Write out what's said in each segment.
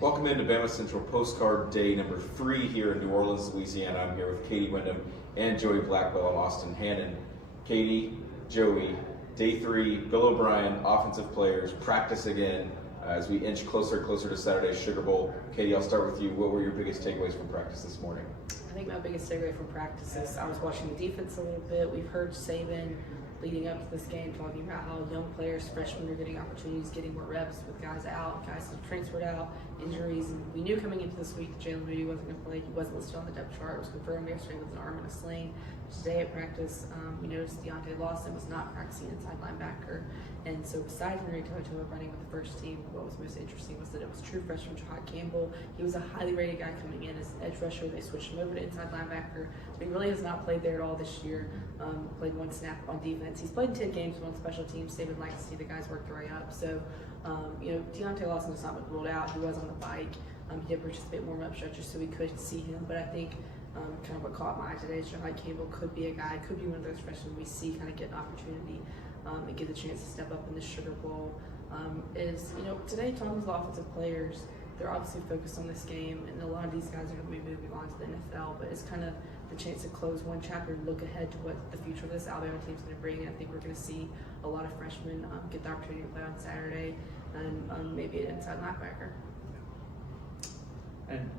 Welcome into BamaCentral Postcard Day number 3 here in New Orleans, Louisiana. I'm here with Katie Windham and Joey Blackwell and Austin Hannon. Katie, Joey, Day 3, Bill O'Brien, offensive players, practice again as we inch closer and closer to Saturday's Sugar Bowl. Katie, I'll start with you. What were your biggest takeaways from practice this morning? I think my biggest takeaway from practice is I was watching the defense a little bit. We've heard Saban leading up to this game talking about how young players, freshmen, are getting opportunities, getting more reps with guys out, guys that transferred out, injuries. And we knew coming into this week that Jalen Moody wasn't going to play. He wasn't listed on the depth chart. It was confirmed yesterday with an arm and a sling. Today at practice, we noticed Deontay Lawson was not practicing inside linebacker. And so besides Henry Toto running with the first team, what was most interesting was that it was true freshman Jahad Campbell. He was a highly rated guy coming in as an edge rusher. They switched him over to inside linebacker. So he really has not played there at all this year. Played one snap on defense. He's played 10 games on special teams. They would like to see the guys work their way up. So, Deontay Lawson has not been ruled out. He was on the bike. He did participate more rep stretches, so we could see him. But I think kind of what caught my eye today is Jahad Campbell could be a guy, could be one of those freshmen we see kind of get an opportunity and get the chance to step up in the Sugar Bowl. Today talking to the offensive players, they're obviously focused on this game, and a lot of these guys are going to be moving on to the NFL, but it's kind of the chance to close one chapter and look ahead to what the future of this Alabama team is going to bring. And I think we're going to see a lot of freshmen get the opportunity to play on Saturday and maybe an inside linebacker. And,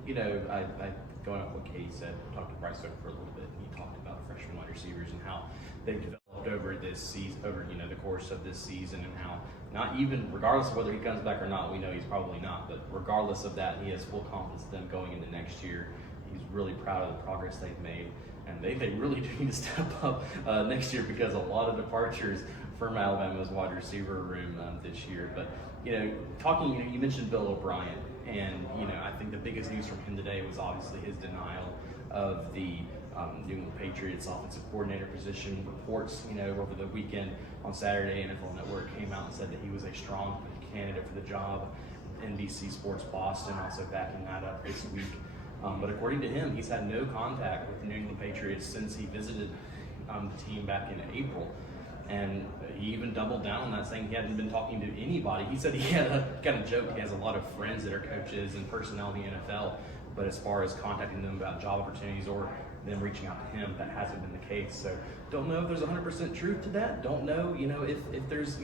I going off what Katie said, talked to Bryce Oak for a little bit, and he talked about freshman wide receivers and how they've developed over this season, the course of this season, and how not even, regardless of whether he comes back or not, we know he's probably not, but regardless of that, he has full confidence in them going into next year. He's really proud of the progress they've made, and they really do need to step up next year because a lot of departures from Alabama's wide receiver room this year. But, you mentioned Bill O'Brien, and, I think the biggest news from him today was obviously his denial of the New England Patriots offensive coordinator position. Reports, over the weekend on Saturday, NFL Network came out and said that he was a strong candidate for the job. NBC Sports Boston also backing that up this week. But according to him, he's had no contact with the New England Patriots since he visited the team back in April. And he even doubled down on that, saying he hadn't been talking to anybody. He said he had kind of joked he has a lot of friends that are coaches and personnel in the NFL, but as far as contacting them about job opportunities or them reaching out to him, that hasn't been the case. So don't know if there's 100% truth to that. Don't know, if there's,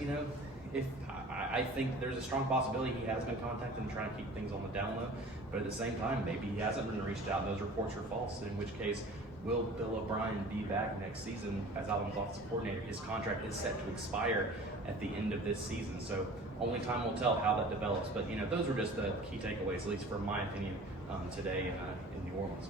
if I think there's a strong possibility he has been contacted and trying to keep things on the down low. But at the same time, maybe he hasn't been reached out and those reports are false, in which case, will Bill O'Brien be back next season as Alabama's offensive coordinator? His contract is set to expire at the end of this season, so only time will tell how that develops. But those were just the key takeaways, at least from my opinion, today in New Orleans.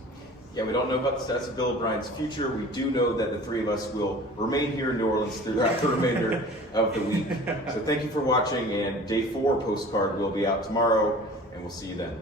Yeah, we don't know about the stats of Bill O'Brien's future. We do know that the three of us will remain here in New Orleans throughout the remainder of the week. So thank you for watching, and Day 4 Postcard will be out tomorrow, and we'll see you then.